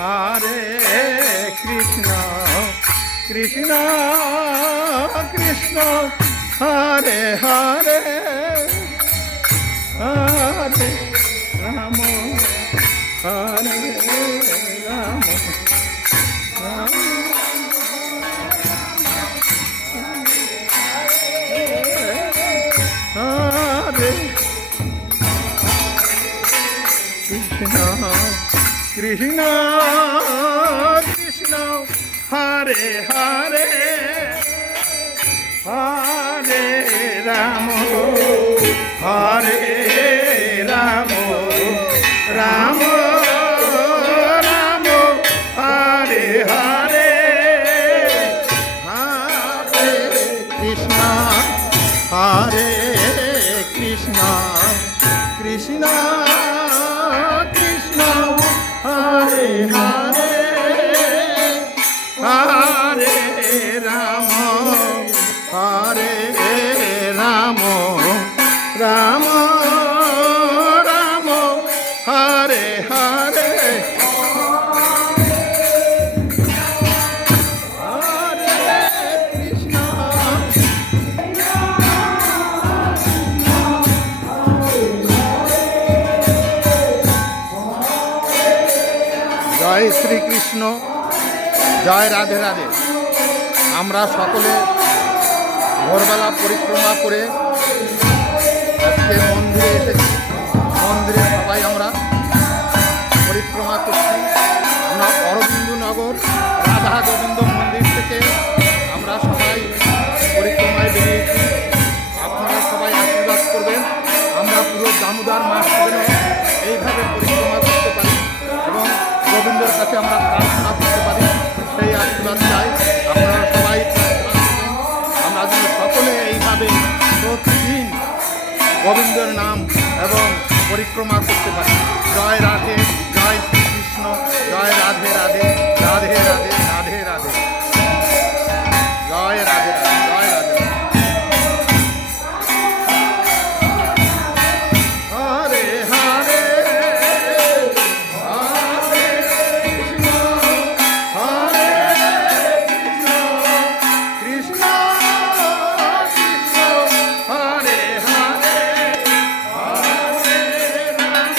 হরে কৃষ্ণ কৃষ্ণ কৃষ্ণ হরে হরে হরে রাম হরে রাম হরে কৃষ্ণ কৃষ্ণ কৃষ্ণ হরে হরে হরে রাম হরে রাম রাম রাম হরে হরে হরে কৃষ্ণ হরে কৃষ্ণ কৃষ্ণ কৃষ্ণ হরে হরে হরে রাম হরে রাম রাম রাম হরে হরে হরে কৃষ্ণ জয় শ্রীকৃষ্ণ জয় রাধে রাধে। আমরা সকলে ভোরবেলা পরিক্রমা করে আজকে মন্দিরে এসেছি। মন্দিরে সবাই আমরা পরিক্রমা করছি। আমরা অরবিন্দনগর রাধা গোবিন্দ মন্দির থেকে আমরা সবাই পরিক্রমায় বেরিয়েছি। আপনারা সবাই আশীর্বাদ করবেন, আমরা পুরো দামোদর মাস যেন এইভাবে পরিক্রমা করতে পারি এবং গোবিন্দের কাছে আমরা প্রার্থনা করতে পারি, সেই আশীর্বাদ চাই। আপনারা সবাই আমরা যেন সকলে এইভাবে প্রতিদিন গোবিন্দের নাম এবং পরিক্রমা করতে পারি। জয় রাধে, জয় শ্রীকৃষ্ণ, জয় রাধে রাধে, রাধে রাধে, রাধে রাধে, জয় রাধে রাধে, জয় রাধে রাধে। হরে হরে হরে কৃষ্ণ হরে কৃষ্ণ কৃষ্ণ কৃষ্ণ হরে হরে হরে রাম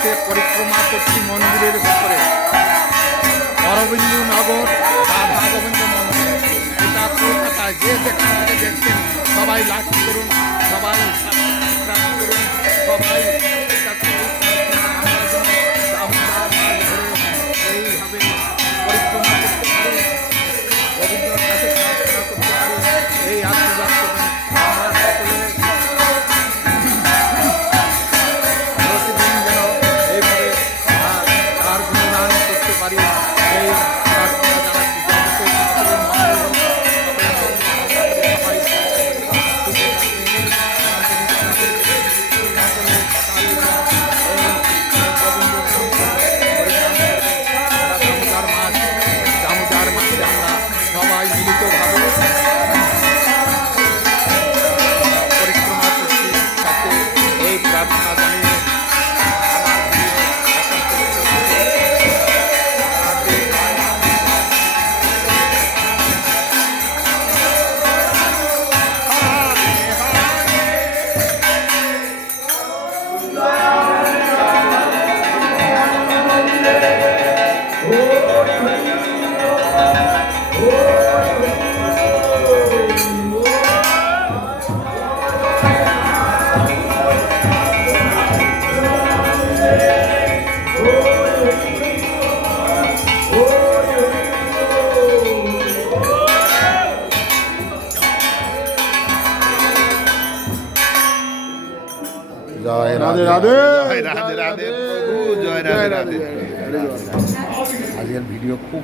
এসে পরিক্রমা করছি মন্দিরের ভেতরে। অরবিন্দু নগর রাধা গোবিন্দ মন্দির, এটা কলকাতায়। যে যেখান থেকে দেখছেন সবাই লাইক করুন, সবাই সাবস্ক্রাইব করুন, সবাই এটাকে আমরা যেন দামোদর মাছ ধরে এইভাবে পরিক্রমা করতে পারি, রবীন্দ্রনাথ কাছে প্রার্থনা করতে পারি, এই আশীর্বাদ করবেন। আমরা সকলে প্রতিদিন যেন এইভাবে তার গুণগান করতে পারি, এই প্রার্থনা জানাচ্ছি। জগতে ঠাকুরের মঙ্গল হোক, সকলের দামোদর মাসে আমরা সবাই মিলিতভাবে পরিক্রমা করছি, সাথে এই প্রার্থনা জানিয়ে আমার প্রিয় জয় রাধে রাধে, জয় রাধে রাধে, জয় রাধে রাধে। আজকের ভিডিও খুব